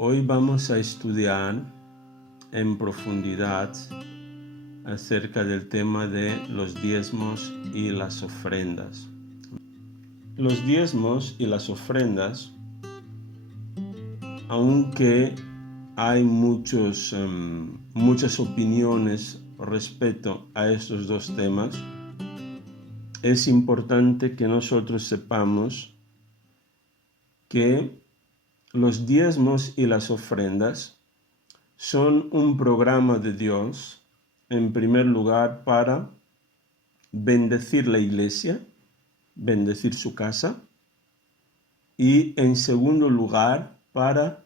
Hoy vamos a estudiar en profundidad acerca del tema de los diezmos y las ofrendas. Los diezmos y las ofrendas, aunque hay muchas opiniones respecto a estos dos temas, es importante que nosotros sepamos que los diezmos y las ofrendas son un programa de Dios, en primer lugar, para bendecir la iglesia, bendecir su casa, y en segundo lugar, para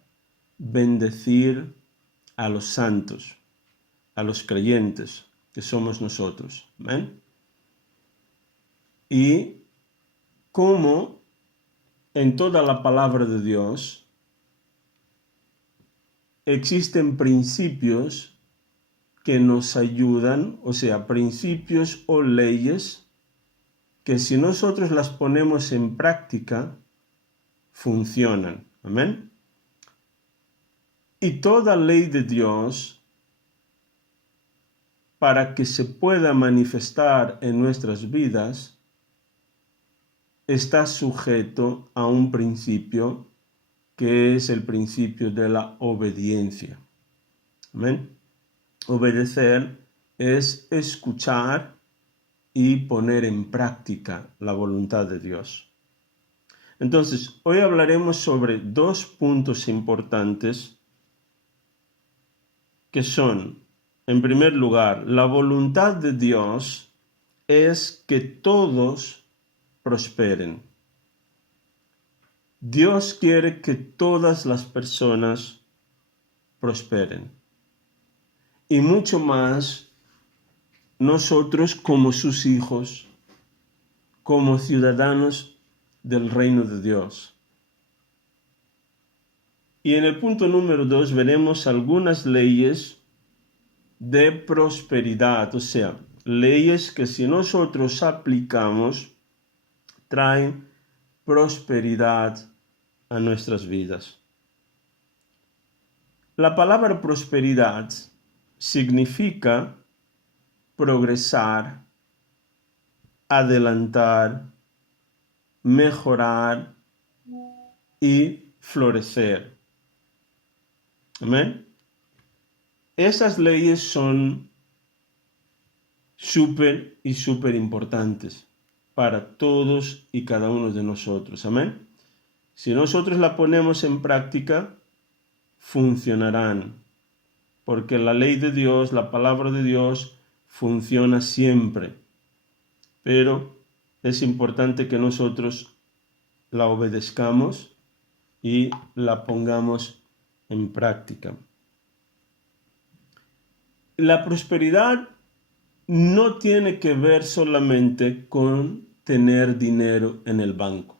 bendecir a los santos, a los creyentes, que somos nosotros. ¿Ven? Y como en toda la palabra de Dios existen principios que nos ayudan, o sea, principios o leyes que si nosotros las ponemos en práctica, funcionan. Amén. Y toda ley de Dios, para que se pueda manifestar en nuestras vidas, está sujeto a un principio que es el principio de la obediencia. Amén. Obedecer es escuchar y poner en práctica la voluntad de Dios. Entonces, hoy hablaremos sobre dos puntos importantes que son, en primer lugar, la voluntad de Dios es que todos prosperen. Dios quiere que todas las personas prosperen. Y mucho más nosotros como sus hijos, como ciudadanos del reino de Dios. Y en el punto número 2 veremos algunas leyes de prosperidad, o sea, leyes que si nosotros aplicamos, traen prosperidad a nuestras vidas. La palabra prosperidad significa progresar, adelantar, mejorar y florecer. Amén. Esas leyes son súper importantes para todos y cada uno de nosotros. Amén. Si nosotros la ponemos en práctica, funcionarán. Porque la ley de Dios, la palabra de Dios, funciona siempre. Pero es importante que nosotros la obedezcamos y la pongamos en práctica. La prosperidad no tiene que ver solamente con tener dinero en el banco.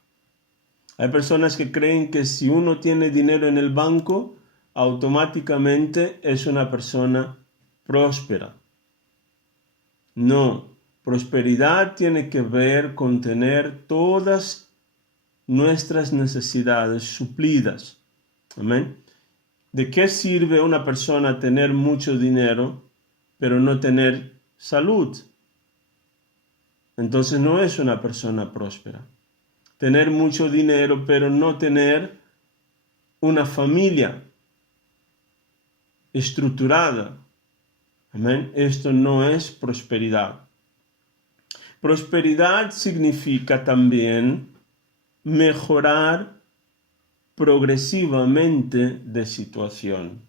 Hay personas que creen que si uno tiene dinero en el banco, automáticamente es una persona próspera. No, prosperidad tiene que ver con tener todas nuestras necesidades suplidas. Amén. ¿De qué sirve a una persona tener mucho dinero, pero no tener salud? Entonces no es una persona próspera. Tener mucho dinero, pero no tener una familia estructurada. Amén. Esto no es prosperidad. Prosperidad significa también mejorar progresivamente de situación.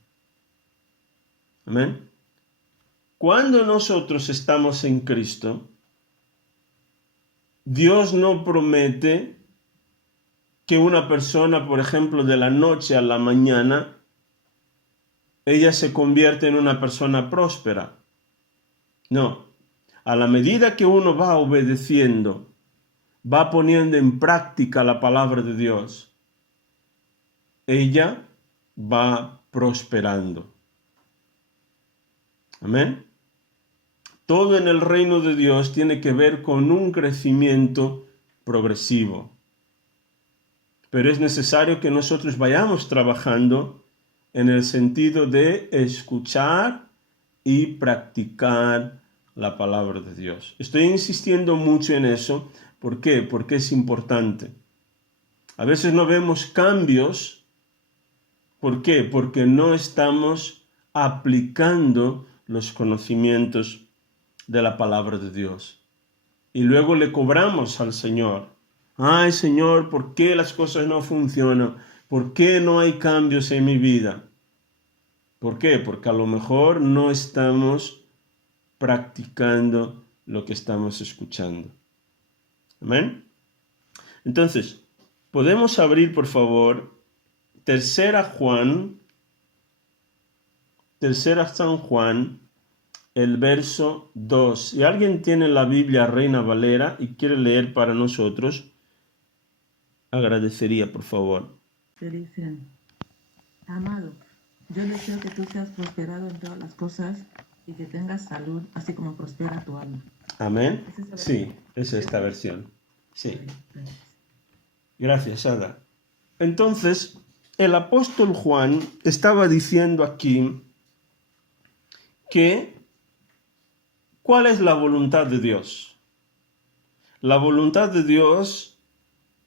Amén. Cuando nosotros estamos en Cristo, Dios no promete que una persona, por ejemplo, de la noche a la mañana, ella se convierte en una persona próspera. No. A la medida que uno va obedeciendo, va poniendo en práctica la palabra de Dios, ella va prosperando. Amén. Todo en el reino de Dios tiene que ver con un crecimiento progresivo. Pero es necesario que nosotros vayamos trabajando en el sentido de escuchar y practicar la palabra de Dios. Estoy insistiendo mucho en eso. ¿Por qué? Porque es importante. A veces no vemos cambios. ¿Por qué? Porque no estamos aplicando los conocimientos de la palabra de Dios. Y luego le cobramos al Señor. Ay, Señor, ¿por qué las cosas no funcionan? ¿Por qué no hay cambios en mi vida? ¿Por qué? Porque a lo mejor no estamos practicando lo que estamos escuchando. ¿Amén? Entonces, podemos abrir, por favor, Tercera San Juan, el verso 2. Si alguien tiene la Biblia Reina Valera y quiere leer para nosotros, agradecería, por favor. Te dicen, amado, yo deseo que tú seas prosperado en todas las cosas y que tengas salud, así como prospera tu alma. ¿Amén? ¿Es esta Sí, versión? es esta versión. Sí. Gracias. Gracias, Ada. Entonces, el apóstol Juan estaba diciendo aquí que ¿cuál es la voluntad de Dios? La voluntad de Dios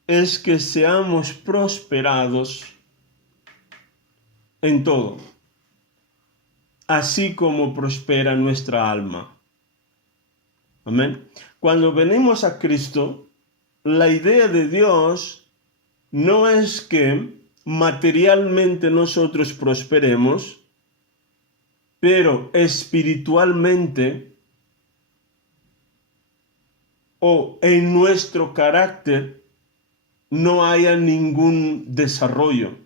es que seamos prosperados en todo, así como prospera nuestra alma. Amén. Cuando venimos a Cristo, la idea de Dios no es que materialmente nosotros prosperemos, pero espiritualmente o en nuestro carácter no haya ningún desarrollo,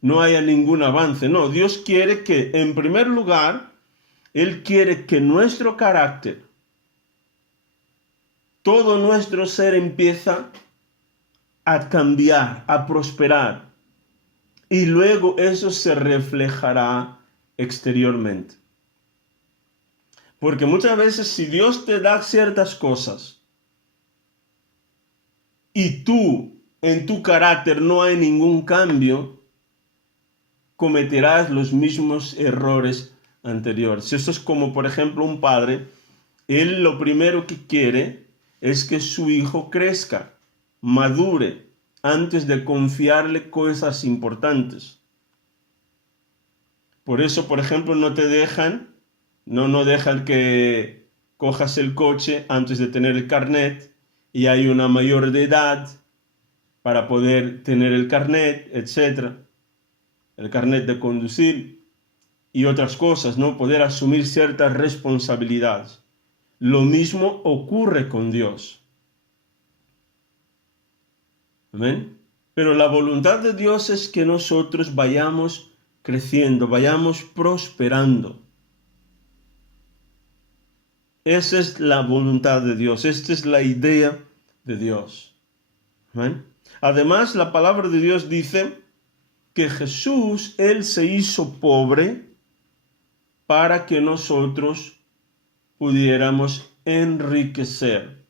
no haya ningún avance. No, Dios quiere que, en primer lugar, Él quiere que nuestro carácter, todo nuestro ser empieza a cambiar, a prosperar. Y luego eso se reflejará exteriormente. Porque muchas veces si Dios te da ciertas cosas y tú en tu carácter no hay ningún cambio, cometerás los mismos errores anteriores. Eso es como, por ejemplo, un padre. Él lo primero que quiere es que su hijo crezca, madure, antes de confiarle cosas importantes. Por eso, por ejemplo, no dejan que cojas el coche antes de tener el carnet y hay una mayor de edad para poder tener el carnet, etc. El carnet de conducir y otras cosas, ¿no? Poder asumir ciertas responsabilidades. Lo mismo ocurre con Dios. Amén. Pero la voluntad de Dios es que nosotros vayamos creciendo, vayamos prosperando. Esa es la voluntad de Dios, esta es la idea de Dios. Amén. Además, la palabra de Dios dice que Jesús, Él se hizo pobre para que nosotros pudiéramos enriquecer.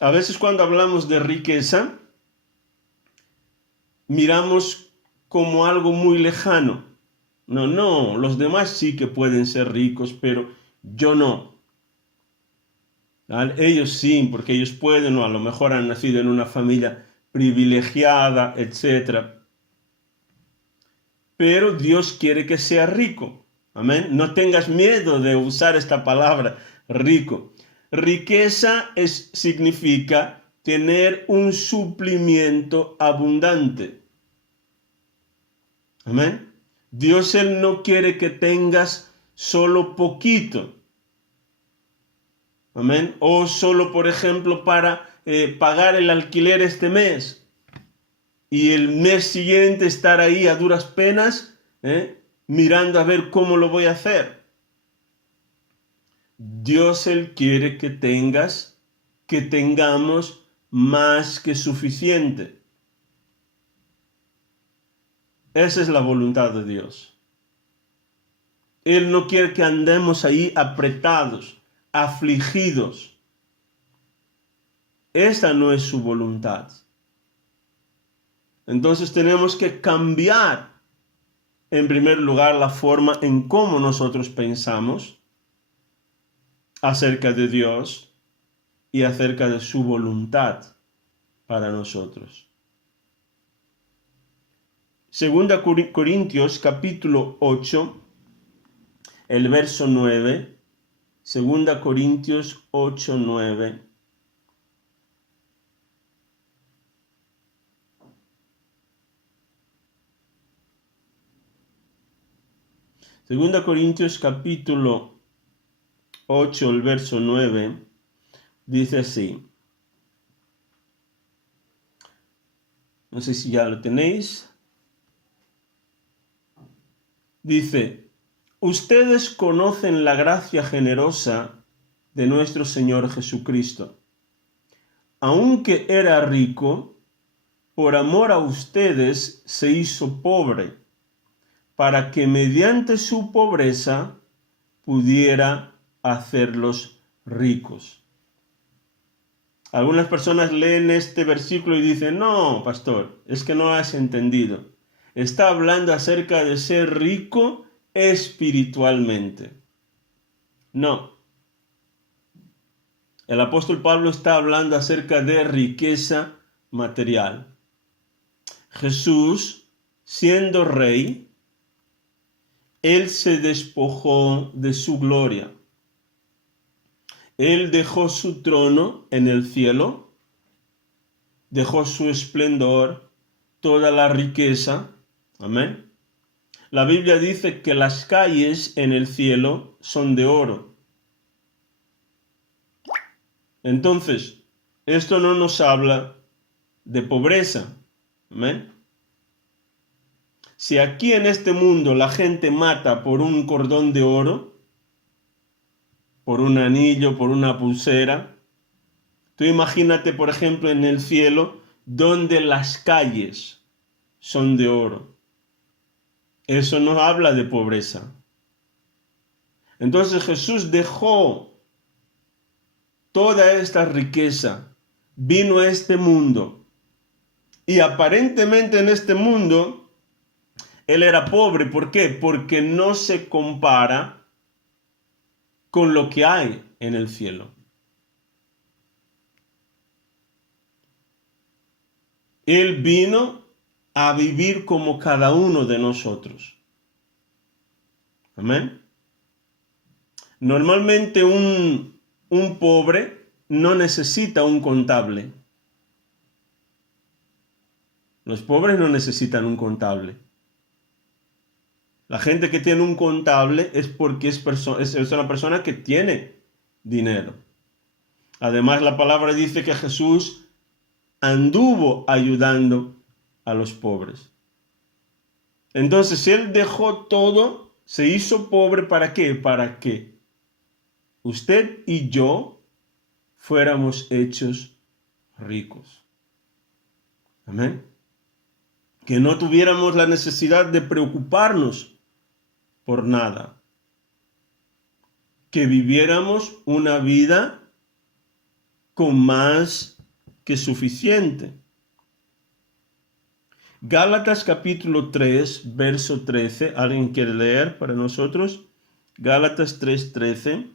A veces cuando hablamos de riqueza, miramos como algo muy lejano. No, los demás sí que pueden ser ricos, pero yo no. ¿Vale? Ellos sí, porque ellos pueden, o a lo mejor han nacido en una familia privilegiada, etc. Pero Dios quiere que sea rico. Amén. No tengas miedo de usar esta palabra, rico. Riqueza significa tener un suplimiento abundante. Amén. Dios, Él no quiere que tengas solo poquito. Amén. O solo, por ejemplo, para pagar el alquiler este mes. Y el mes siguiente estar ahí a duras penas, mirando a ver cómo lo voy a hacer. Dios, Él quiere que tengamos más que suficiente. Esa es la voluntad de Dios. Él no quiere que andemos ahí apretados, afligidos. Esa no es su voluntad. Entonces tenemos que cambiar, en primer lugar, la forma en cómo nosotros pensamos acerca de Dios y acerca de su voluntad para nosotros. Segunda Corintios capítulo 8, el verso 9. Segunda Corintios 8, 9. Segunda Corintios capítulo 8, el verso 9, dice así. No sé si ya lo tenéis. Dice, ustedes conocen la gracia generosa de nuestro Señor Jesucristo. Aunque era rico, por amor a ustedes se hizo pobre, para que mediante su pobreza pudiera hacerlos ricos. Algunas personas leen este versículo y dicen, no, pastor, es que no has entendido. Está hablando acerca de ser rico espiritualmente. No. El apóstol Pablo está hablando acerca de riqueza material. Jesús, siendo rey, él se despojó de su gloria. Él dejó su trono en el cielo, dejó su esplendor, toda la riqueza. Amén. La Biblia dice que las calles en el cielo son de oro. Entonces, esto no nos habla de pobreza. Amén. Si aquí en este mundo la gente mata por un cordón de oro, por un anillo, por una pulsera, tú imagínate, por ejemplo, en el cielo, donde las calles son de oro. Eso no habla de pobreza. Entonces Jesús dejó toda esta riqueza, vino a este mundo, y aparentemente en este mundo él era pobre. ¿Por qué? Porque no se compara con lo que hay en el cielo. Él vino a vivir como cada uno de nosotros. Amén. Normalmente un pobre no necesita un contable. Los pobres no necesitan un contable. La gente que tiene un contable es porque es una persona que tiene dinero. Además, la palabra dice que Jesús anduvo ayudando a los pobres. Entonces, Él dejó todo, se hizo pobre, ¿para qué? Para que usted y yo fuéramos hechos ricos. Amén. Que no tuviéramos la necesidad de preocuparnos por nada. Que viviéramos una vida con más que suficiente. Gálatas capítulo 3, verso 13. ¿Alguien quiere leer para nosotros? Gálatas 3, 13.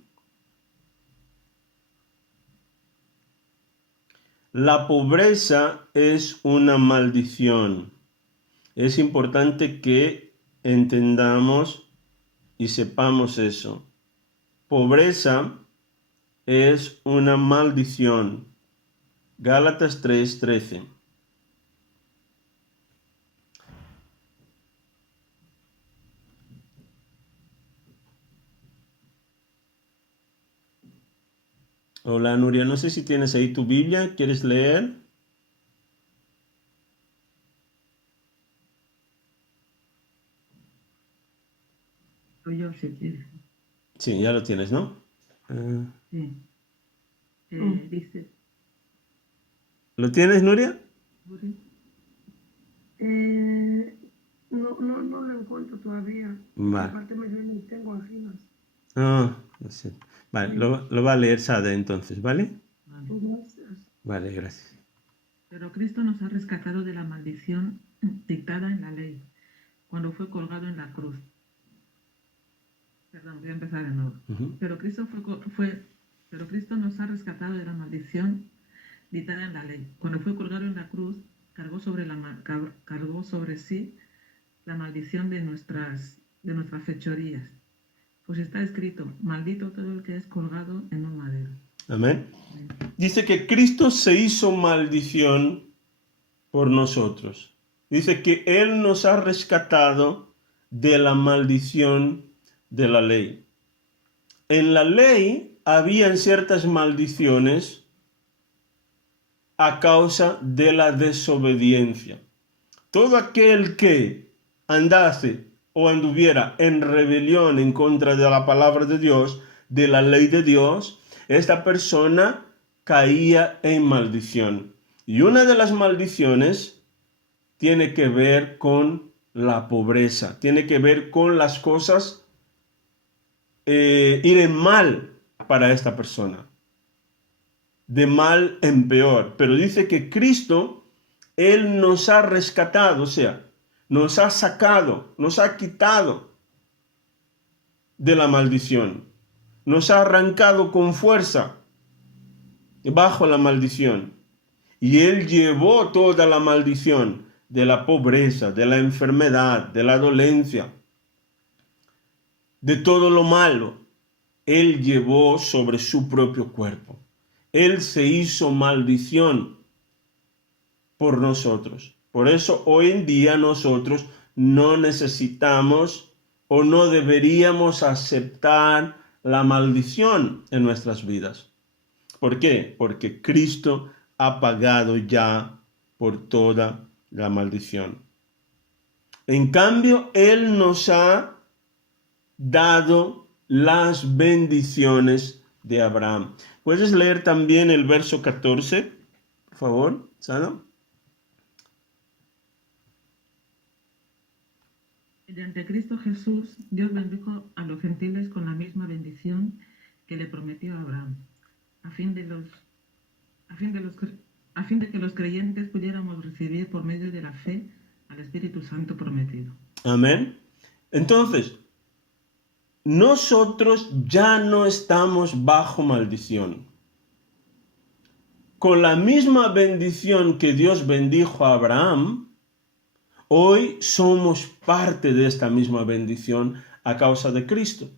La pobreza es una maldición. Es importante que entendamos y sepamos eso. Pobreza es una maldición. Gálatas 3, 13. Hola Nuria, no sé si tienes ahí tu Biblia, ¿quieres leer? Yo si quieres. Sí, ya lo tienes, ¿no? Sí. Dice. ¿Lo tienes, Nuria? No lo encuentro todavía. Vale. Aparte me tengo anginas. Ah, no sé. Vale, lo va a leer Sade entonces, ¿vale? Gracias. Vale, gracias. Pero Cristo nos ha rescatado de la maldición dictada en la ley, cuando fue colgado en la cruz. Perdón, voy a empezar de nuevo. Ujú. Pero Cristo nos ha rescatado de la maldición dictada en la ley. Cuando fue colgado en la cruz, cargó sobre sí la maldición de nuestras fechorías. Pues está escrito, maldito todo el que es colgado en un madero. Amén. Amén. Dice que Cristo se hizo maldición por nosotros. Dice que Él nos ha rescatado de la maldición de la ley. En la ley habían ciertas maldiciones a causa de la desobediencia. Todo aquel que andase o anduviera en rebelión en contra de la palabra de Dios, de la ley de Dios, esta persona caía en maldición. Y una de las maldiciones tiene que ver con la pobreza, tiene que ver con las cosas ir en mal para esta persona, de mal en peor. Pero dice que Cristo, Él nos ha rescatado, o sea, nos ha sacado, nos ha quitado de la maldición, nos ha arrancado con fuerza bajo la maldición. Y Él llevó toda la maldición de la pobreza, de la enfermedad, de la dolencia, de todo lo malo. Él llevó sobre su propio cuerpo. Él se hizo maldición por nosotros. Por eso hoy en día nosotros no necesitamos o no deberíamos aceptar la maldición en nuestras vidas. ¿Por qué? Porque Cristo ha pagado ya por toda la maldición. En cambio, Él nos ha dado las bendiciones de Abraham. ¿Puedes leer también el verso 14, por favor, Sano? Mediante Cristo Jesús, Dios bendijo a los gentiles con la misma bendición que le prometió a Abraham, a fin de que los creyentes pudiéramos recibir por medio de la fe al Espíritu Santo prometido. Amén. Entonces, nosotros ya no estamos bajo maldición. Con la misma bendición que Dios bendijo a Abraham, hoy somos parte de esta misma bendición a causa de Cristo.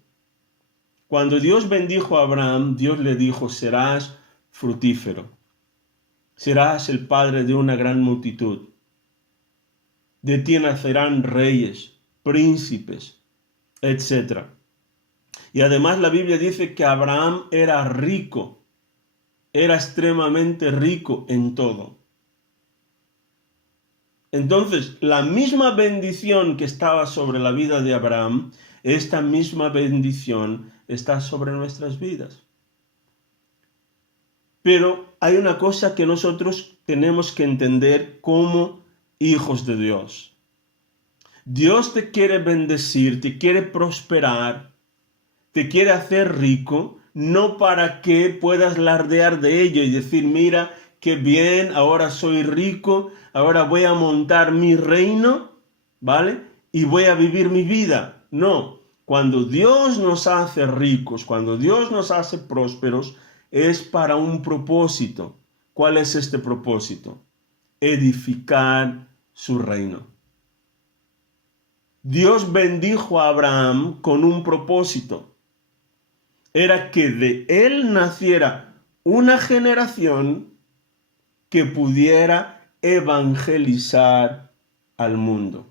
Cuando Dios bendijo a Abraham, Dios le dijo, serás fructífero, serás el padre de una gran multitud. De ti nacerán reyes, príncipes, etc. Y además la Biblia dice que Abraham era rico, era extremadamente rico en todo. Entonces, la misma bendición que estaba sobre la vida de Abraham, esta misma bendición está sobre nuestras vidas. Pero hay una cosa que nosotros tenemos que entender como hijos de Dios. Dios te quiere bendecir, te quiere prosperar, te quiere hacer rico, no para que puedas lardear de ello y decir, mira, qué bien, ahora soy rico, ahora voy a montar mi reino, ¿vale? Y voy a vivir mi vida. No, cuando Dios nos hace ricos, cuando Dios nos hace prósperos, es para un propósito. ¿Cuál es este propósito? Edificar su reino. Dios bendijo a Abraham con un propósito. Era que de él naciera una generación que pudiera evangelizar al mundo.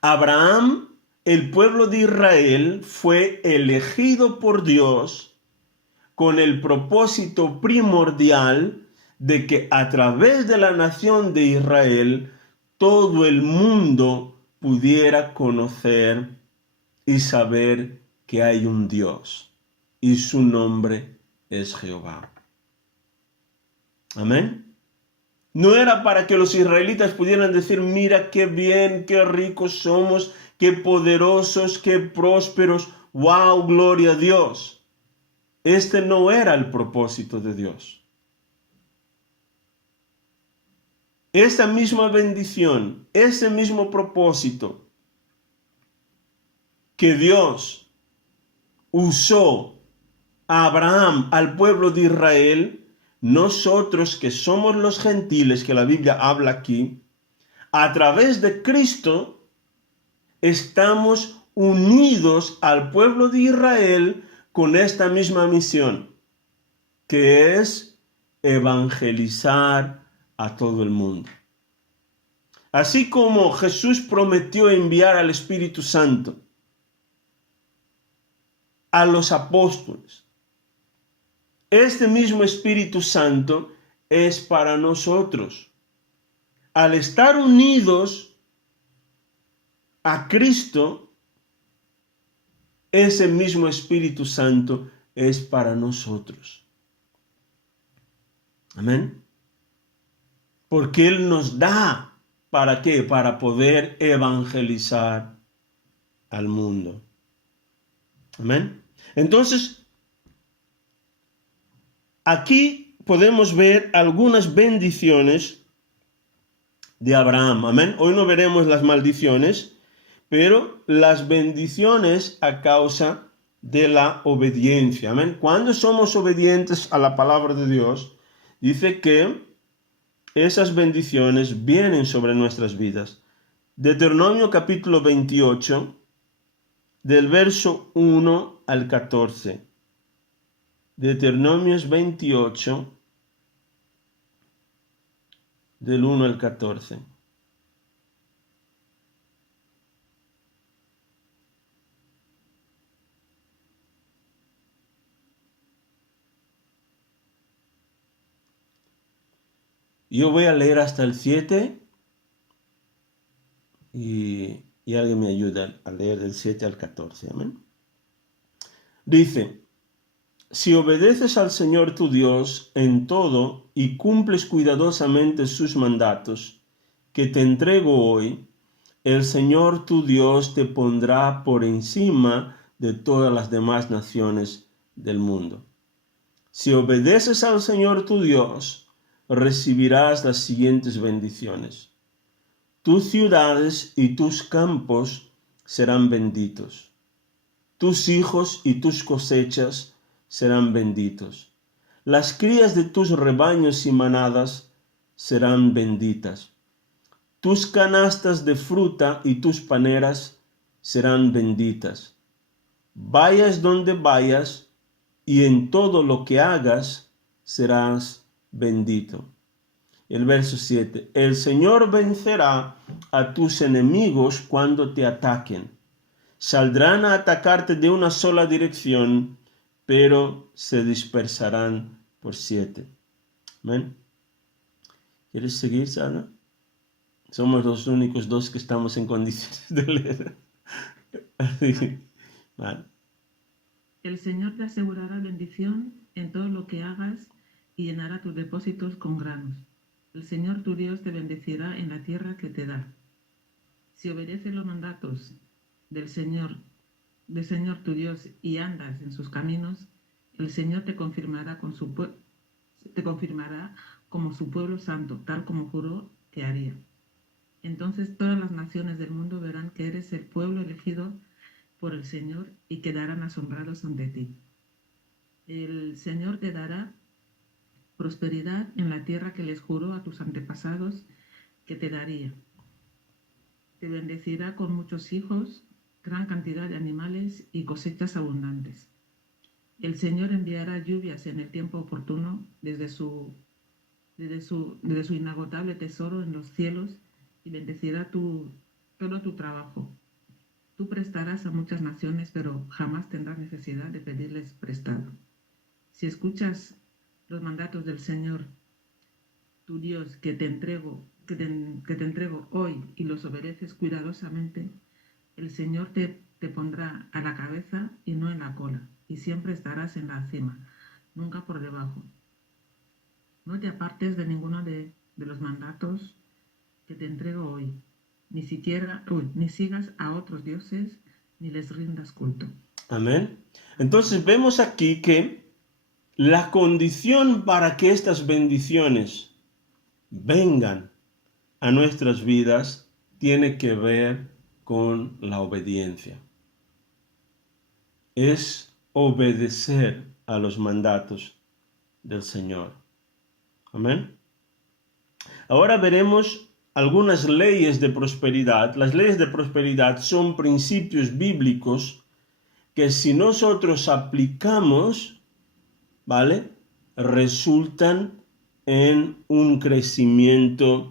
Abraham, el pueblo de Israel, fue elegido por Dios con el propósito primordial de que a través de la nación de Israel todo el mundo pudiera conocer y saber que hay un Dios y su nombre es Jehová. Amén. No era para que los israelitas pudieran decir, mira qué bien, qué ricos somos, qué poderosos, qué prósperos, wow, gloria a Dios. Este no era el propósito de Dios. esa misma bendición, ese mismo propósito que Dios usó a Abraham, al pueblo de Israel, nosotros que somos los gentiles, que la Biblia habla aquí, a través de Cristo, estamos unidos al pueblo de Israel con esta misma misión, que es evangelizar a todo el mundo. Así como Jesús prometió enviar al Espíritu Santo a los apóstoles, este mismo Espíritu Santo es para nosotros. Al estar unidos a Cristo, ese mismo Espíritu Santo es para nosotros. Amén. Porque Él nos da, ¿para qué? Para poder evangelizar al mundo. Amén. Entonces, aquí podemos ver algunas bendiciones de Abraham. Amén. Hoy no veremos las maldiciones, pero las bendiciones a causa de la obediencia. Amén. Cuando somos obedientes a la palabra de Dios, dice que esas bendiciones vienen sobre nuestras vidas. Deuteronomio capítulo 28, del verso 1 al 14. Deuteronomios 28, del 1 al 14. Yo voy a leer hasta el 7 y alguien me ayuda a leer del 7 al 14. Amén. Dice: si obedeces al Señor tu Dios en todo y cumples cuidadosamente sus mandatos que te entrego hoy, el Señor tu Dios te pondrá por encima de todas las demás naciones del mundo. Si obedeces al Señor tu Dios, recibirás las siguientes bendiciones. Tus ciudades y tus campos serán benditos. Tus hijos y tus cosechas serán benditos. Las crías de tus rebaños y manadas serán benditas. Tus canastas de fruta y tus paneras serán benditas. Vayas donde vayas y en todo lo que hagas serás bendito. El verso 7. El Señor vencerá a tus enemigos cuando te ataquen. Saldrán a atacarte de una sola dirección, pero se dispersarán por 7. Amén. ¿Quieres seguir, Sana? Somos los únicos dos que estamos en condiciones de leer. Vale. El Señor te asegurará bendición en todo lo que hagas y llenará tus depósitos con granos. El Señor tu Dios te bendecirá en la tierra que te da. Si obedeces los mandatos del Señor tu Dios y andas en sus caminos, el Señor te confirmará como su pueblo santo, tal como juró que haría. Entonces todas las naciones del mundo verán que eres el pueblo elegido por el Señor y quedarán asombrados ante ti. El Señor te dará prosperidad en la tierra que les juró a tus antepasados que te daría. Te bendecirá con muchos hijos, gran cantidad de animales y cosechas abundantes. El Señor enviará lluvias en el tiempo oportuno desde su inagotable tesoro en los cielos y bendecirá todo tu trabajo. Tú prestarás a muchas naciones, pero jamás tendrás necesidad de pedirles prestado. Si escuchas los mandatos del Señor, tu Dios, que te entrego hoy y los obedeces cuidadosamente, el Señor te pondrá a la cabeza y no en la cola, y siempre estarás en la cima, nunca por debajo. No te apartes de ninguno de los mandatos que te entrego hoy, ni sigas a otros dioses, ni les rindas culto. Amén. Entonces vemos aquí que la condición para que estas bendiciones vengan a nuestras vidas tiene que ver con la obediencia. Es obedecer a los mandatos del Señor. Amén. Ahora veremos algunas leyes de prosperidad. Las leyes de prosperidad son principios bíblicos que si nosotros aplicamos, ¿vale?, resultan en un crecimiento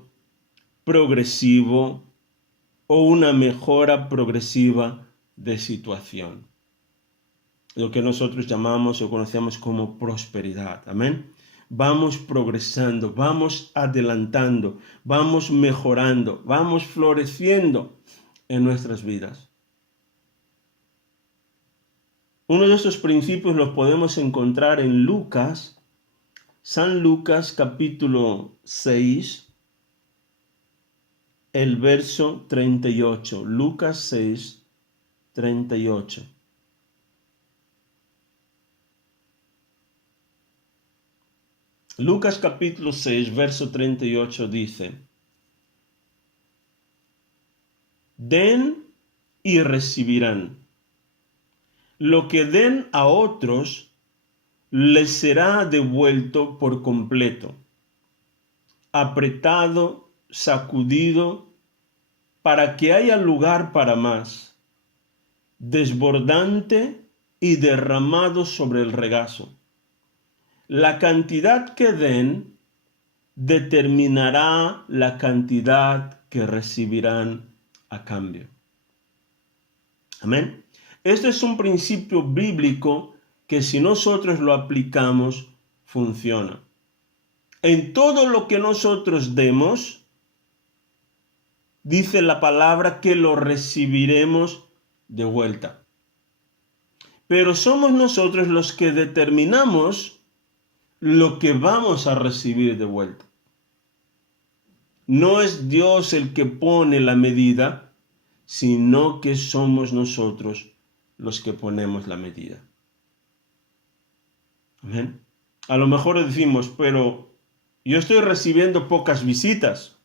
progresivo o una mejora progresiva de situación. Lo que nosotros llamamos o conocemos como prosperidad. Amén. Vamos progresando, vamos adelantando, vamos mejorando, vamos floreciendo en nuestras vidas. Uno de estos principios los podemos encontrar en Lucas, San Lucas capítulo 6, el verso 38. Lucas 6, 38. Lucas capítulo 6, verso 38 dice: Den y recibirán. Lo que den a otros les será devuelto por completo, apretado, sacudido, para que haya lugar para más, desbordante y derramado sobre el regazo. La cantidad que den determinará la cantidad que recibirán a cambio. Amén. Este es un principio bíblico que si nosotros lo aplicamos, funciona. En todo lo que nosotros demos, dice la palabra que lo recibiremos de vuelta. Pero somos nosotros los que determinamos lo que vamos a recibir de vuelta. No es Dios el que pone la medida, sino que somos nosotros los que ponemos la medida. Amén. A lo mejor decimos, pero yo estoy recibiendo pocas visitas,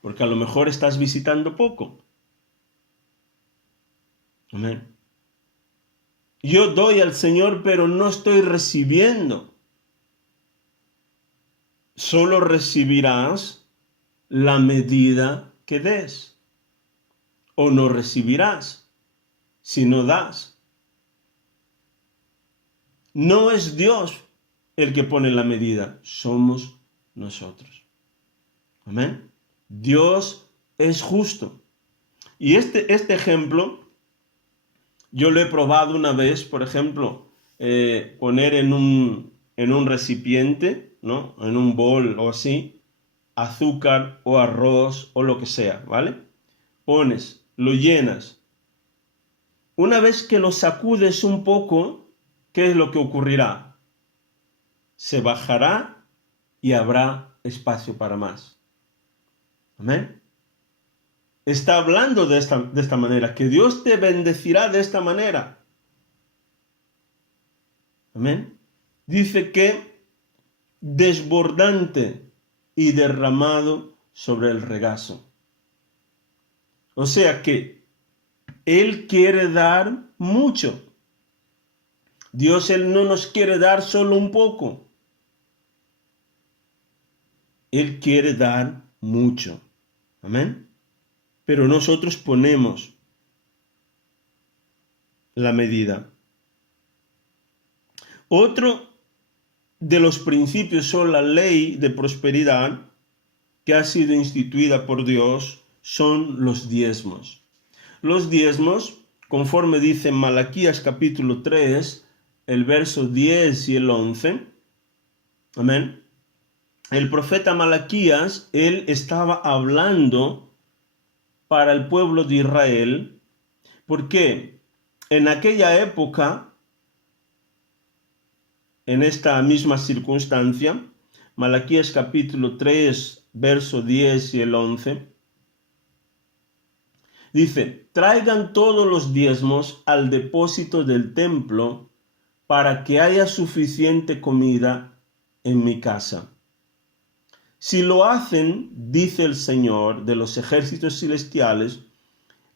porque a lo mejor estás visitando poco. Amén. Yo doy al Señor, pero no estoy recibiendo. Solo recibirás la medida que des, o no recibirás si no das. No es Dios el que pone la medida, somos nosotros. Amén. Dios es justo. Y este ejemplo yo lo he probado una vez, por ejemplo, poner en un recipiente, ¿no?, en un bol o así, azúcar o arroz o lo que sea, ¿vale? Pones, lo llenas. Una vez que lo sacudes un poco, ¿qué es lo que ocurrirá? Se bajará y habrá espacio para más. Amén. Está hablando de esta manera, que Dios te bendecirá de esta manera. Amén. Dice que desbordante y derramado sobre el regazo. O sea que Él quiere dar mucho. Dios, Él no nos quiere dar solo un poco. Él quiere dar mucho. Amén. Pero nosotros ponemos la medida. Otro de los principios o la ley de prosperidad que ha sido instituida por Dios son los diezmos. Los diezmos, conforme dice Malaquías capítulo 3, el verso 10 y el 11, amén. El profeta Malaquías, él estaba hablando para el pueblo de Israel, porque en aquella época, en esta misma circunstancia, Malaquías capítulo 3, verso 10 y el 11, dice: traigan todos los diezmos al depósito del templo para que haya suficiente comida en mi casa. Si lo hacen, dice el Señor de los ejércitos celestiales,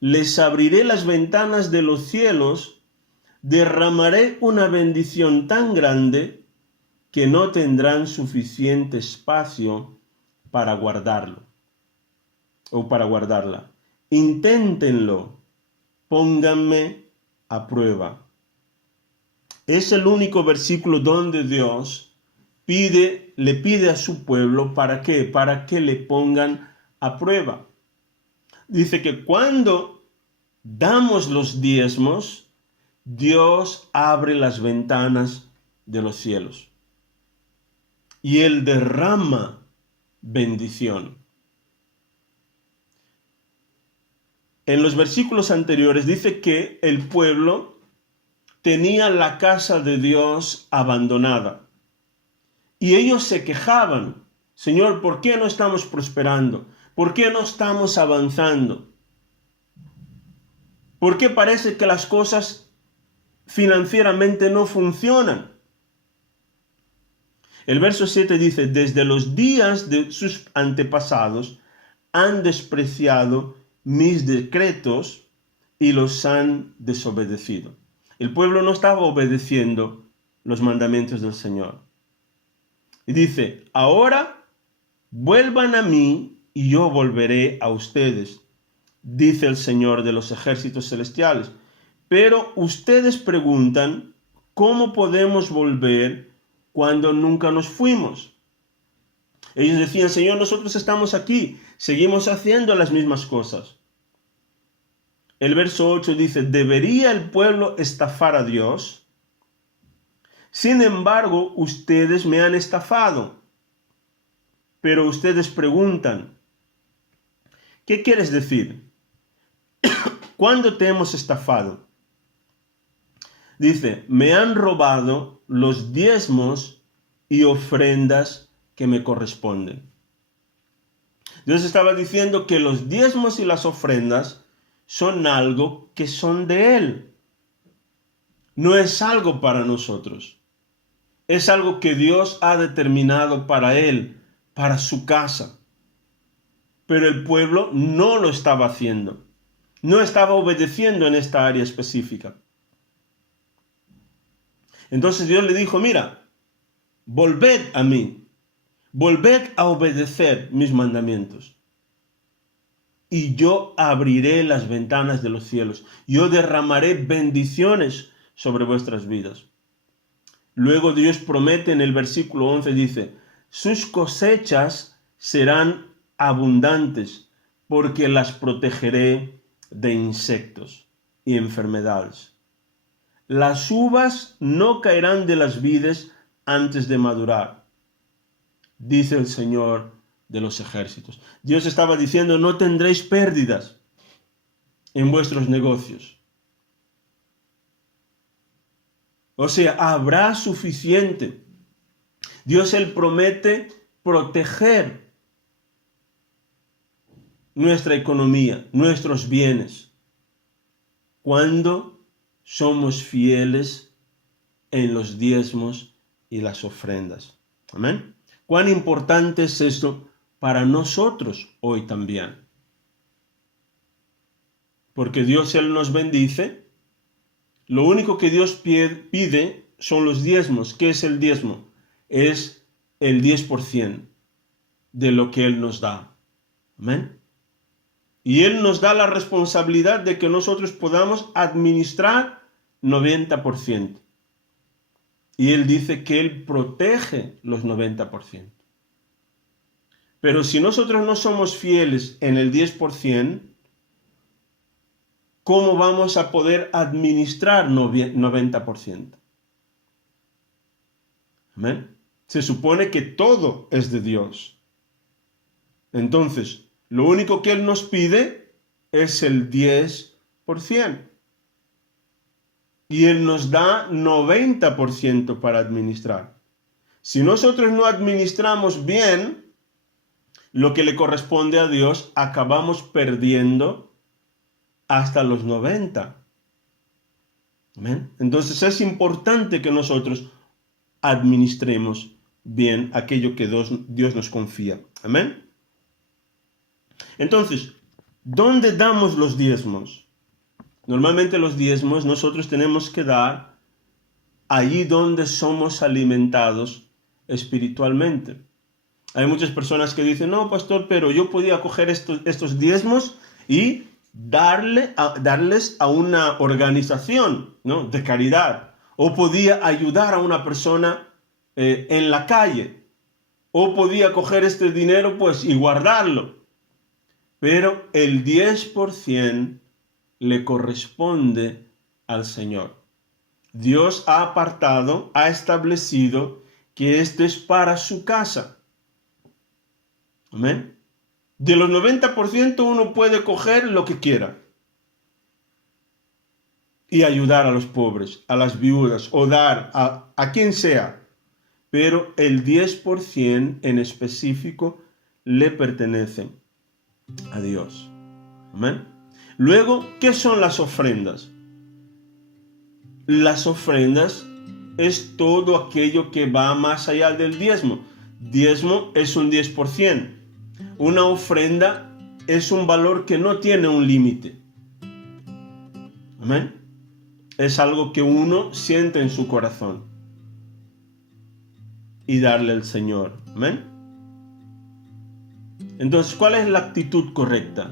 les abriré las ventanas de los cielos, derramaré una bendición tan grande que no tendrán suficiente espacio para guardarlo o para guardarla. Inténtenlo, pónganme a prueba. Es el único versículo donde Dios le pide a su pueblo, ¿para qué? Para que le pongan a prueba. Dice que cuando damos los diezmos, Dios abre las ventanas de los cielos y Él derrama bendición. En los versículos anteriores dice que el pueblo tenía la casa de Dios abandonada. Y ellos se quejaban, Señor, ¿por qué no estamos prosperando? ¿Por qué no estamos avanzando? ¿Por qué parece que las cosas financieramente no funcionan? El verso 7 dice, desde los días de sus antepasados han despreciado mis decretos y los han desobedecido. El pueblo no estaba obedeciendo los mandamientos del Señor. Y dice, ahora vuelvan a mí y yo volveré a ustedes, dice el Señor de los ejércitos celestiales. Pero ustedes preguntan, ¿cómo podemos volver cuando nunca nos fuimos? Ellos decían, Señor, nosotros estamos aquí, seguimos haciendo las mismas cosas. El verso 8 dice, ¿debería el pueblo estafar a Dios? Sin embargo, ustedes me han estafado. Pero ustedes preguntan, ¿qué quieres decir? ¿Cuándo te hemos estafado? Dice, me han robado los diezmos y ofrendas que me corresponden. Dios estaba diciendo que los diezmos y las ofrendas son algo que son de Él. No es algo para nosotros. Es algo que Dios ha determinado para Él, para su casa. Pero el pueblo no lo estaba haciendo. No estaba obedeciendo en esta área específica. Entonces Dios le dijo, mira, volved a mí. Volved a obedecer mis mandamientos. Y yo abriré las ventanas de los cielos. Yo derramaré bendiciones sobre vuestras vidas. Luego Dios promete en el versículo 11, dice, sus cosechas serán abundantes, porque las protegeré de insectos y enfermedades. Las uvas no caerán de las vides antes de madurar, dice el Señor de los ejércitos. Dios estaba diciendo, no tendréis pérdidas en vuestros negocios. O sea, habrá suficiente. Dios, Él promete proteger nuestra economía, nuestros bienes, cuando somos fieles en los diezmos y las ofrendas. Amén. ¿Cuán importante es esto para nosotros hoy también? Porque Dios, Él nos bendice. Lo único que Dios pide son los diezmos. ¿Qué es el diezmo? Es el 10% de lo que Él nos da. Amén. Y Él nos da la responsabilidad de que nosotros podamos administrar 90%. Y Él dice que Él protege los 90%. Pero si nosotros no somos fieles en el 10%, ¿cómo vamos a poder administrar 90%? Amén. Se supone que todo es de Dios. Entonces, lo único que Él nos pide es el 10%. Y Él nos da 90% para administrar. Si nosotros no administramos bien lo que le corresponde a Dios, acabamos perdiendo hasta los 90%. ¿Amén? Entonces es importante que nosotros administremos bien aquello que Dios nos confía. Amén. Entonces, ¿dónde damos los diezmos? Normalmente los diezmos nosotros tenemos que dar allí donde somos alimentados espiritualmente. Hay muchas personas que dicen, no, pastor, pero yo podía coger estos diezmos y darles a una organización, ¿no?, de caridad. O podía ayudar a una persona en la calle. O podía coger este dinero pues y guardarlo. Pero el 10% le corresponde al Señor. Dios ha apartado, ha establecido que esto es para su casa. Amén. De los 90% uno puede coger lo que quiera y ayudar a los pobres, a las viudas o dar a quien sea. Pero el 10% en específico le pertenece a Dios. Amén. Luego, ¿qué son las ofrendas? Las ofrendas es todo aquello que va más allá del diezmo. Diezmo es un 10%. Una ofrenda es un valor que no tiene un límite. Amén. Es algo que uno siente en su corazón y darle al Señor. Amén. Entonces, ¿cuál es la actitud correcta?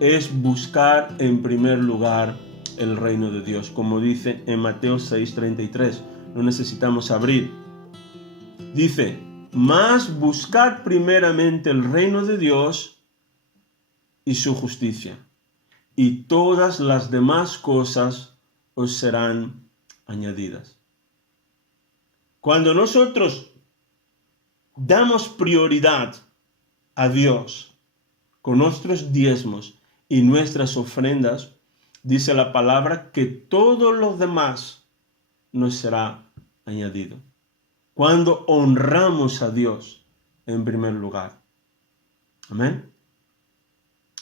Es buscar en primer lugar el reino de Dios, como dice en Mateo 6:33. No necesitamos abrir. Dice, mas buscad primeramente el reino de Dios y su justicia, y todas las demás cosas os serán añadidas. Cuando nosotros damos prioridad a Dios con nuestros diezmos y nuestras ofrendas, dice la palabra que todo lo demás nos será añadido. Cuando honramos a Dios en primer lugar. Amén.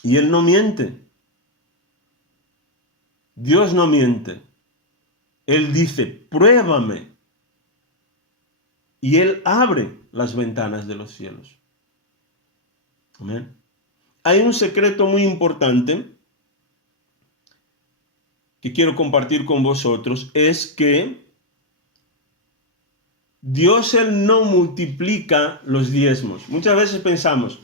Y Él no miente. Dios no miente. Él dice, pruébame. Y Él abre las ventanas de los cielos. Amén. Hay un secreto muy importante que quiero compartir con vosotros, es que Dios, Él no multiplica los diezmos. Muchas veces pensamos,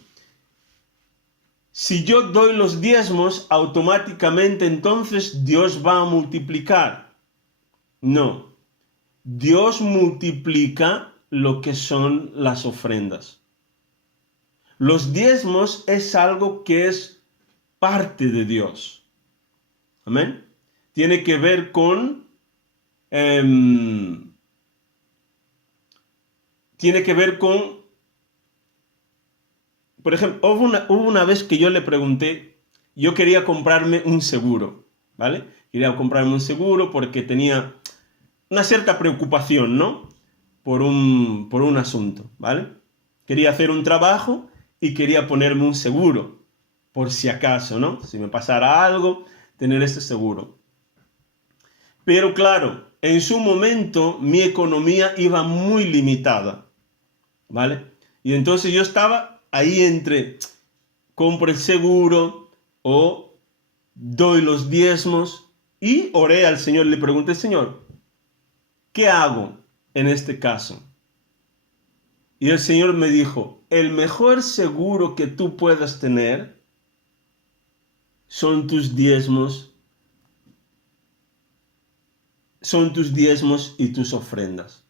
si yo doy los diezmos, automáticamente entonces Dios va a multiplicar. No, Dios multiplica lo que son las ofrendas. Los diezmos es algo que es parte de Dios. Amén. Tiene que ver con por ejemplo, hubo una vez que yo le pregunté, yo quería comprarme un seguro, ¿vale? Quería comprarme un seguro porque tenía una cierta preocupación, ¿no? Por un asunto, ¿vale? Quería hacer un trabajo y quería ponerme un seguro, por si acaso, ¿no? Si me pasara algo, tener ese seguro. Pero claro, en su momento mi economía iba muy limitada, ¿vale? Y entonces yo estaba ahí entre compro el seguro o doy los diezmos, y oré al Señor, le pregunté, Señor, ¿qué hago en este caso? Y el Señor me dijo, el mejor seguro que tú puedas tener son tus diezmos y tus ofrendas.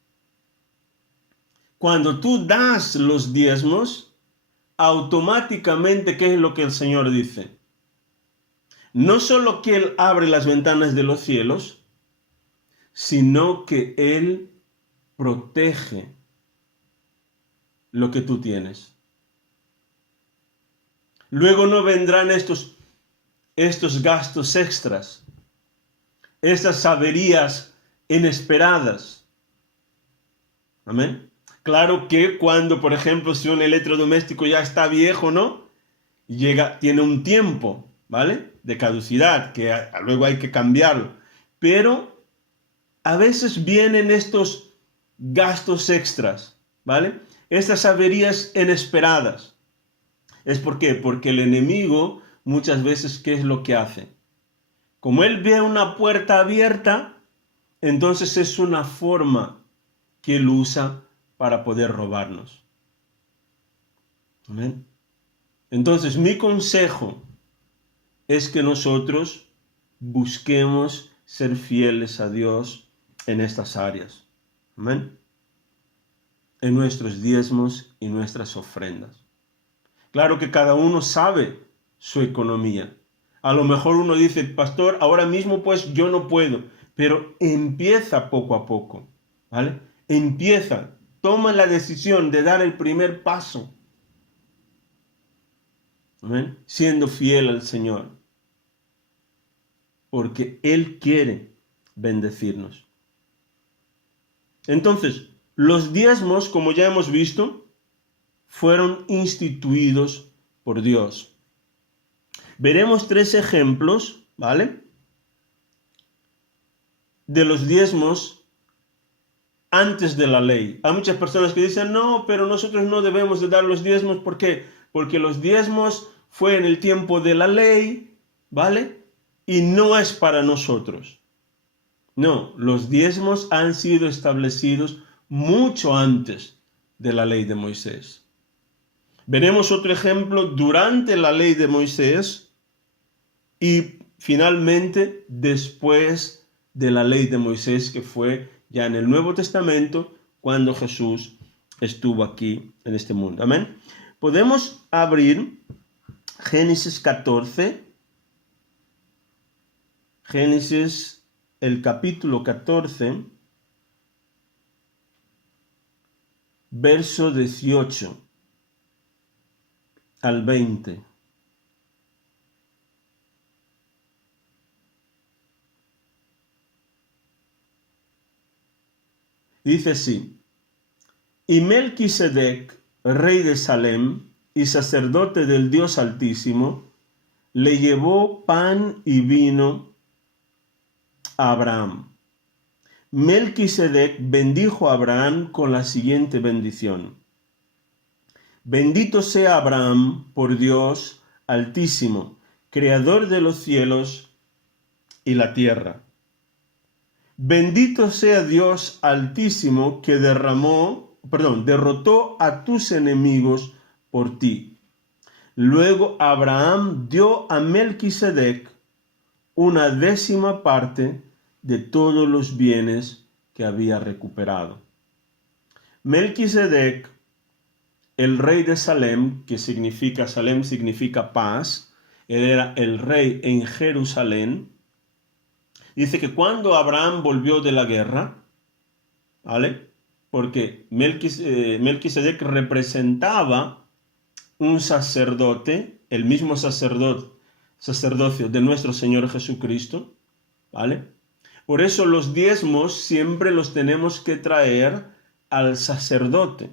Cuando tú das los diezmos, automáticamente, ¿qué es lo que el Señor dice? No solo que Él abre las ventanas de los cielos, sino que Él protege lo que tú tienes. Luego no vendrán estos gastos extras, estas averías inesperadas. Amén. Claro que cuando, por ejemplo, si un electrodoméstico ya está viejo, ¿no? Tiene un tiempo, ¿vale? De caducidad, que luego hay que cambiarlo. Pero a veces vienen estos gastos extras, ¿vale? Estas averías inesperadas. ¿Es por qué? Porque el enemigo muchas veces, ¿qué es lo que hace? Como él ve una puerta abierta, entonces es una forma que él usa para poder robarnos. ¿Amén? Entonces, mi consejo es que nosotros busquemos ser fieles a Dios en estas áreas. Amén. En nuestros diezmos y nuestras ofrendas. Claro que cada uno sabe su economía. A lo mejor uno dice, pastor, ahora mismo pues yo no puedo, pero empieza poco a poco, ¿vale? Empieza, toma la decisión de dar el primer paso, ¿amén? Siendo fiel al Señor, porque Él quiere bendecirnos. Entonces, los diezmos, como ya hemos visto, fueron instituidos por Dios. Veremos 3 ejemplos, ¿vale? De los diezmos antes de la ley. Hay muchas personas que dicen, no, pero nosotros no debemos de dar los diezmos. ¿Por qué? Porque los diezmos fue en el tiempo de la ley, ¿vale? Y no es para nosotros. No, los diezmos han sido establecidos mucho antes de la ley de Moisés. Veremos otro ejemplo durante la ley de Moisés y finalmente después de la ley de Moisés, que fue ya en el Nuevo Testamento cuando Jesús estuvo aquí en este mundo. Amén. Podemos abrir Génesis 14. Génesis, el capítulo 14, verso 18 al 20. Dice así: y Melquisedec, rey de Salem y sacerdote del Dios Altísimo, le llevó pan y vino a Abraham. Melquisedec bendijo a Abraham con la siguiente bendición: bendito sea Abraham por Dios Altísimo, creador de los cielos y la tierra. Bendito sea Dios Altísimo que derrotó a tus enemigos por ti. Luego Abraham dio a Melquisedec una 10ª parte de todos los bienes que había recuperado. Melquisedec, el rey de Salem, Salem significa paz, él era el rey en Jerusalén. Dice que cuando Abraham volvió de la guerra, ¿vale? Porque Melquisedec representaba un sacerdote, el mismo sacerdocio de nuestro Señor Jesucristo, ¿vale? Por eso los diezmos siempre los tenemos que traer al sacerdote,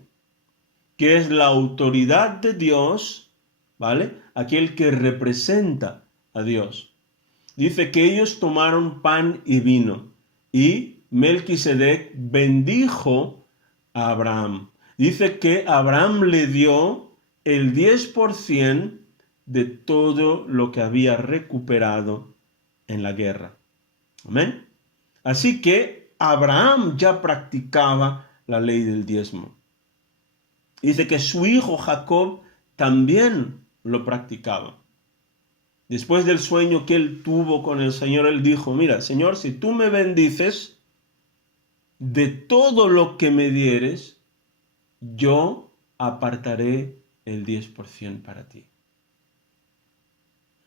que es la autoridad de Dios, ¿vale? Aquel que representa a Dios. Dice que ellos tomaron pan y vino y Melquisedec bendijo a Abraham. Dice que Abraham le dio el 10% de todo lo que había recuperado en la guerra. Amén. Así que Abraham ya practicaba la ley del diezmo. Dice que su hijo Jacob también lo practicaba. Después del sueño que él tuvo con el Señor, él dijo, mira, Señor, si tú me bendices, de todo lo que me dieres, yo apartaré el 10% para ti.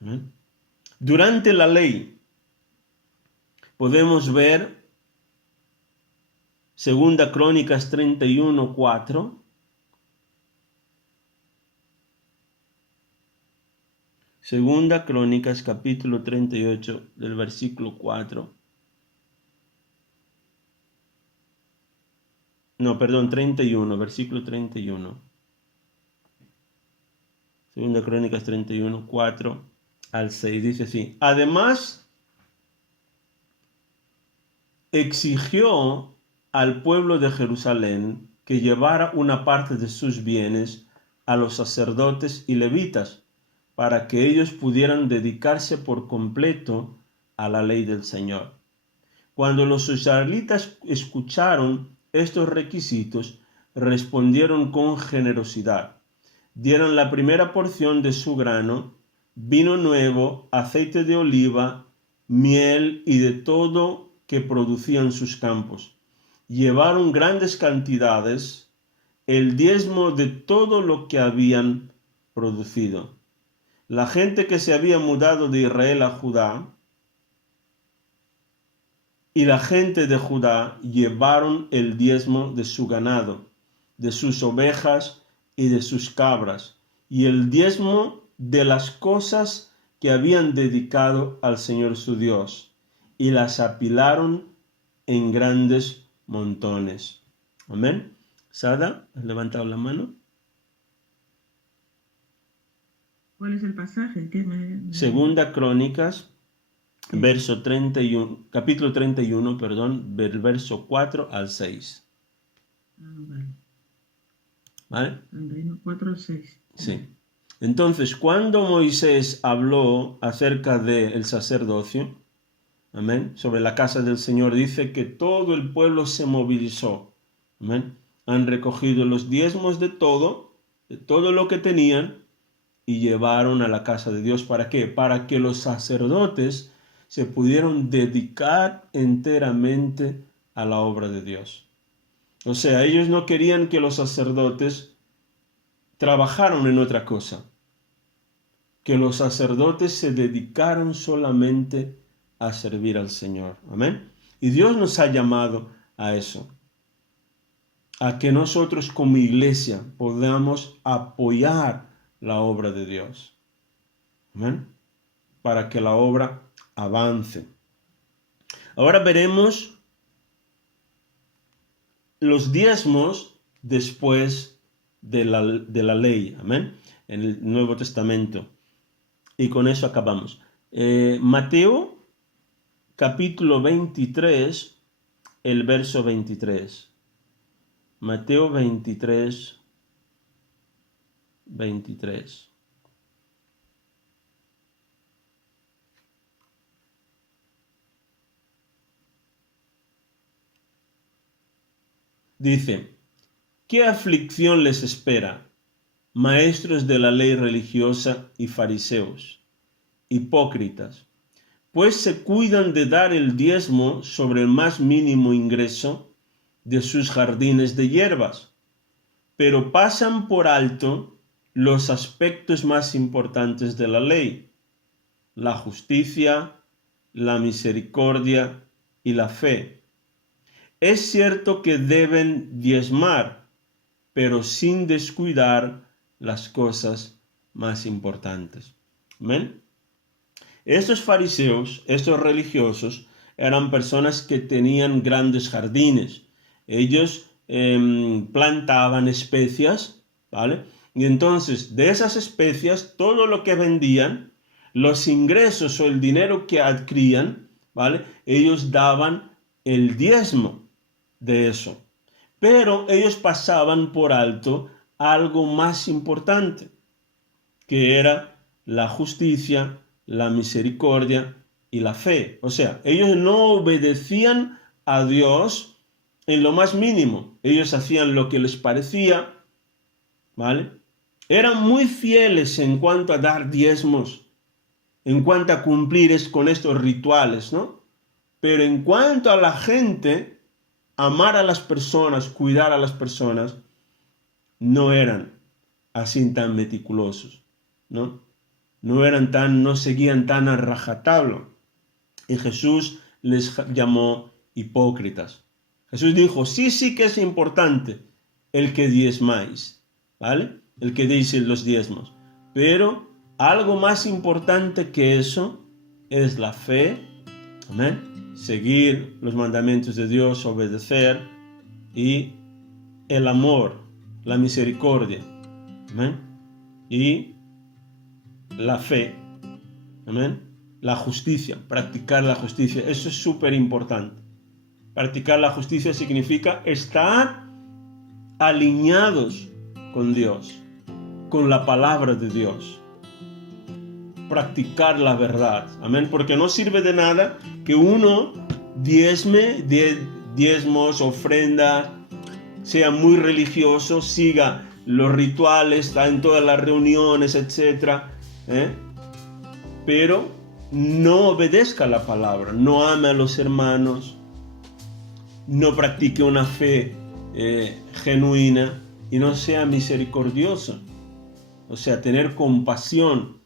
¿Eh? Durante la ley podemos ver 2 Crónicas 31:4. Segunda Crónicas, capítulo 38, del versículo 4. No, perdón, 31, versículo 31. Segunda Crónicas 31, 4 al 6. Dice así: además, exigió al pueblo de Jerusalén que llevara una parte de sus bienes a los sacerdotes y levitas, para que ellos pudieran dedicarse por completo a la ley del Señor. Cuando los israelitas escucharon estos requisitos, respondieron con generosidad. Dieron la primera porción de su grano, vino nuevo, aceite de oliva, miel y de todo que producían sus campos. Llevaron grandes cantidades, el diezmo de todo lo que habían producido. La gente que se había mudado de Israel a Judá y la gente de Judá llevaron el diezmo de su ganado, de sus ovejas y de sus cabras, y el diezmo de las cosas que habían dedicado al Señor su Dios, y las apilaron en grandes montones. Amén. Sada, ¿has levantado la mano? ¿Cuál es el pasaje? Segunda Crónicas, verso 31, capítulo 31, del verso 4 al 6. Vale. ¿Vale? 31, 4, 6. Sí. Entonces, cuando Moisés habló acerca del sacerdocio, amén, sobre la casa del Señor, dice que todo el pueblo se movilizó. Amén. Han recogido los diezmos de todo lo que tenían, y llevaron a la casa de Dios. ¿Para qué? Para que los sacerdotes se pudieran dedicar enteramente a la obra de Dios. O sea, ellos no querían que los sacerdotes trabajaran en otra cosa, que los sacerdotes se dedicaron solamente a servir al Señor. Amén. Y Dios nos ha llamado a eso, a que nosotros como iglesia podamos apoyar la obra de Dios. Amén. Para que la obra avance. Ahora veremos los diezmos después de la ley. Amén. En el Nuevo Testamento. Y con eso acabamos. Mateo, capítulo 23, el verso 23. Mateo 23, 23. Dice, ¿qué aflicción les espera, maestros de la ley religiosa y fariseos, hipócritas? Pues se cuidan de dar el diezmo sobre el más mínimo ingreso de sus jardines de hierbas, pero pasan por alto los aspectos más importantes de la ley: la justicia, la misericordia y la fe. Es cierto que deben diezmar, pero sin descuidar las cosas más importantes. ¿Amén? Estos fariseos, estos religiosos, eran personas que tenían grandes jardines. Ellos plantaban especias, ¿vale? Y entonces, de esas especias, todo lo que vendían, los ingresos o el dinero que adquirían, ¿vale? Ellos daban el diezmo de eso. Pero ellos pasaban por alto algo más importante, que era la justicia, la misericordia y la fe. O sea, ellos no obedecían a Dios en lo más mínimo. Ellos hacían lo que les parecía, ¿vale? Eran muy fieles en cuanto a dar diezmos, en cuanto a cumplir con estos rituales, ¿no? Pero en cuanto a la gente, amar a las personas, cuidar a las personas, no eran así tan meticulosos, ¿no? No seguían tan a rajatabla. Y Jesús les llamó hipócritas. Jesús dijo, sí que es importante el que diezmáis, ¿vale? El que deis los diezmos. Pero algo más importante que eso es la fe, amén, seguir los mandamientos de Dios, obedecer, y el amor, la misericordia, amén, y la fe, amén, la justicia, practicar la justicia. Eso es súper importante. Practicar la justicia significa estar alineados con Dios, con la palabra de Dios. Practicar la verdad. Amén. Porque no sirve de nada que uno diezme, diezmos, ofrendas, sea muy religioso, siga los rituales, está en todas las reuniones, etc. Pero no obedezca la palabra, no ame a los hermanos, no practique una fe genuina y no sea misericordioso. O sea, tener compasión